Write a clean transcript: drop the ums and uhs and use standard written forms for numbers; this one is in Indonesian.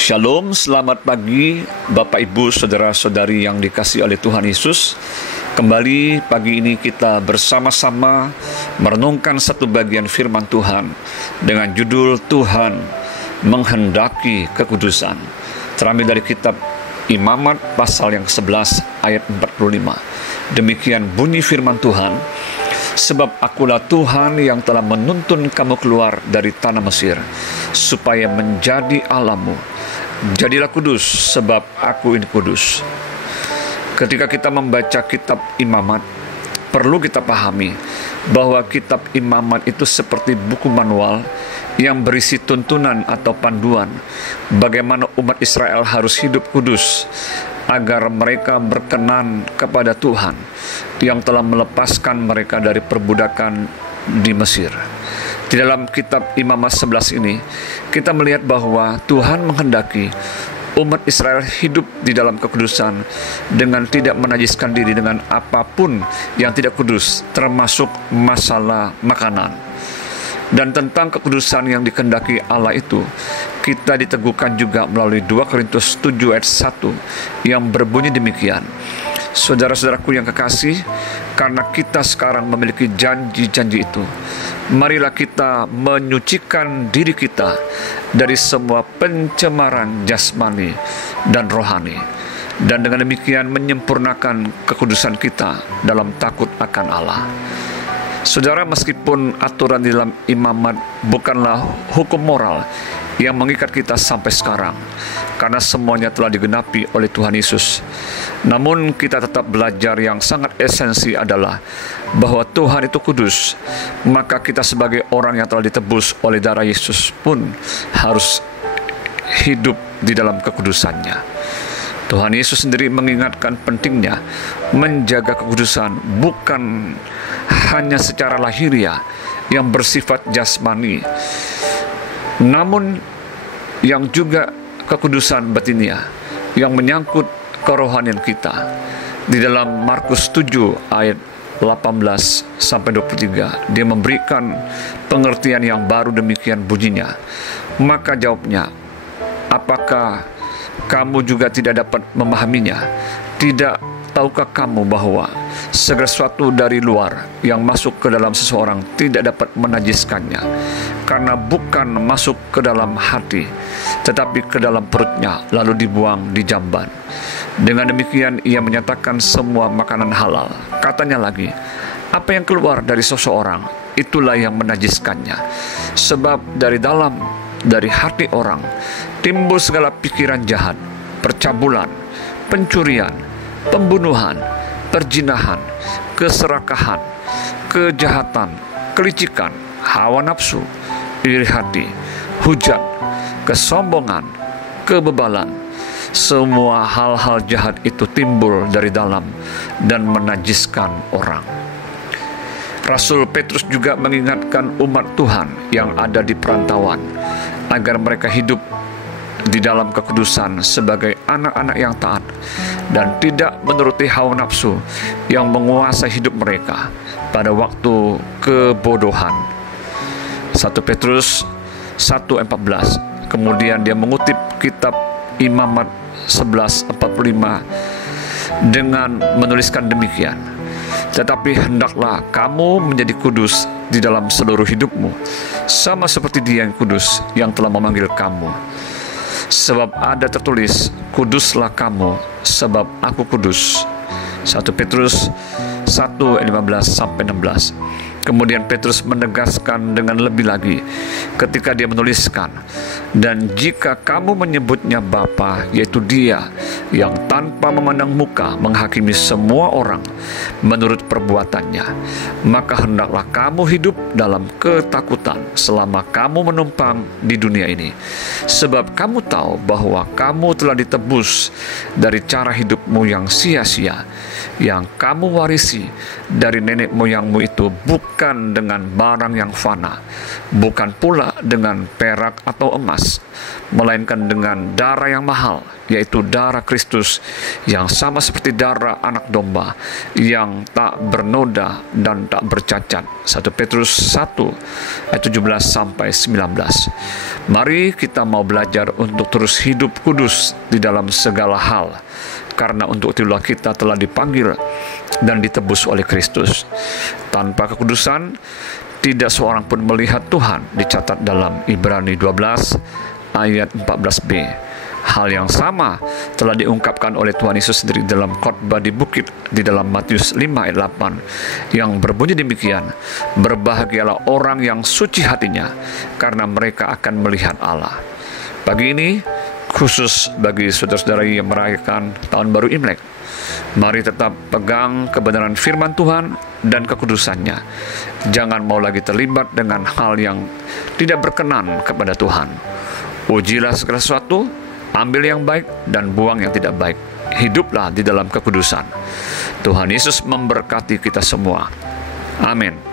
Shalom, selamat pagi Bapak Ibu Saudara-saudari yang dikasihi oleh Tuhan Yesus. Kembali pagi ini kita bersama-sama merenungkan satu bagian firman Tuhan dengan judul Tuhan Menghendaki Kekudusan. Terambil dari kitab Imamat pasal yang ke-11 ayat 45. Demikian bunyi firman Tuhan. Sebab akulah Tuhan yang telah menuntun kamu keluar dari tanah Mesir, supaya menjadi Allahmu. Jadilah kudus, sebab aku ini kudus. Ketika kita membaca kitab Imamat, perlu kita pahami bahwa kitab Imamat itu seperti buku manual yang berisi tuntunan atau panduan bagaimana umat Israel harus hidup kudus agar mereka berkenan kepada Tuhan yang telah melepaskan mereka dari perbudakan di Mesir. Di dalam kitab Imamat 11 ini, kita melihat bahwa Tuhan menghendaki umat Israel hidup di dalam kekudusan dengan tidak menajiskan diri dengan apapun yang tidak kudus, termasuk masalah makanan. Dan tentang kekudusan yang dikehendaki Allah itu, kita diteguhkan juga melalui 2 Korintus 7 ayat 1 yang berbunyi demikian. Saudara-saudaraku yang kekasih, karena kita sekarang memiliki janji-janji itu, marilah kita menyucikan diri kita dari semua pencemaran jasmani dan rohani, dan dengan demikian menyempurnakan kekudusan kita dalam takut akan Allah. Saudara, meskipun aturan di dalam Imamat bukanlah hukum moral yang mengikat kita sampai sekarang, karena semuanya telah digenapi oleh Tuhan Yesus, namun kita tetap belajar yang sangat esensi adalah bahwa Tuhan itu kudus. Maka kita sebagai orang yang telah ditebus oleh darah Yesus pun harus hidup di dalam kekudusannya. Tuhan Yesus sendiri mengingatkan pentingnya menjaga kekudusan bukan hanya secara lahiriah yang bersifat jasmani, namun yang juga kekudusan batiniah yang menyangkut kerohanian kita. Di dalam Markus 7 ayat 18-23, dia memberikan pengertian yang baru demikian bunyinya. Maka jawabnya, apakah kamu juga tidak dapat memahaminya? Tidak tahukah kamu bahwa segala sesuatu dari luar yang masuk ke dalam seseorang tidak dapat menajiskannya, karena bukan masuk ke dalam hati, tetapi ke dalam perutnya, lalu dibuang di jamban. Dengan demikian ia menyatakan semua makanan halal. Katanya lagi, apa yang keluar dari seseorang, itulah yang menajiskannya. Sebab dari hati orang timbul segala pikiran jahat, percabulan, pencurian, pembunuhan, perzinahan, keserakahan, kejahatan, kelicikan, hawa nafsu, iri hati, hujat, kesombongan, kebebalan. Semua hal-hal jahat itu timbul dari dalam dan menajiskan orang. Rasul Petrus juga mengingatkan umat Tuhan yang ada di perantauan agar mereka hidup di dalam kekudusan sebagai anak-anak yang taat dan tidak menuruti hawa nafsu yang menguasai hidup mereka pada waktu kebodohan. 1 Petrus 1:14. Kemudian dia mengutip kitab Imamat 11:45 dengan menuliskan demikian. Tetapi hendaklah kamu menjadi kudus di dalam seluruh hidupmu, sama seperti Dia yang kudus yang telah memanggil kamu. Sebab ada tertulis, kuduslah kamu, sebab aku kudus. 1 Petrus 1:15-16. Kemudian Petrus menegaskan dengan lebih lagi ketika dia menuliskan, dan jika kamu menyebutnya Bapa, yaitu Dia yang tanpa memandang muka menghakimi semua orang menurut perbuatannya, maka hendaklah kamu hidup dalam ketakutan selama kamu menumpang di dunia ini. Sebab kamu tahu bahwa kamu telah ditebus dari cara hidupmu yang sia-sia, yang kamu warisi dari nenek moyangmu itu yaitu bukan dengan barang yang fana, bukan pula dengan perak atau emas, melainkan dengan darah yang mahal, yaitu darah Kristus yang sama seperti darah anak domba yang tak bernoda dan tak bercacat. 1 Petrus 1 ayat 17 sampai 19. Mari kita mau belajar untuk terus hidup kudus di dalam segala hal, karena untuk itulah kita telah dipanggil dan ditebus oleh Kristus. Tanpa kekudusan, tidak seorang pun melihat Tuhan, dicatat dalam Ibrani 12 ayat 14b. Hal yang sama telah diungkapkan oleh Tuhan Yesus sendiri dalam khotbah di bukit di dalam Matius 5 ayat 8 yang berbunyi demikian, berbahagialah orang yang suci hatinya, karena mereka akan melihat Allah. Pagi ini khusus bagi saudara-saudara yang merayakan tahun baru Imlek, mari tetap pegang kebenaran firman Tuhan dan kekudusannya. Jangan mau lagi terlibat dengan hal yang tidak berkenan kepada Tuhan. Ujilah segala sesuatu, ambil yang baik dan buang yang tidak baik. Hiduplah di dalam kekudusan. Tuhan Yesus memberkati kita semua. Amin.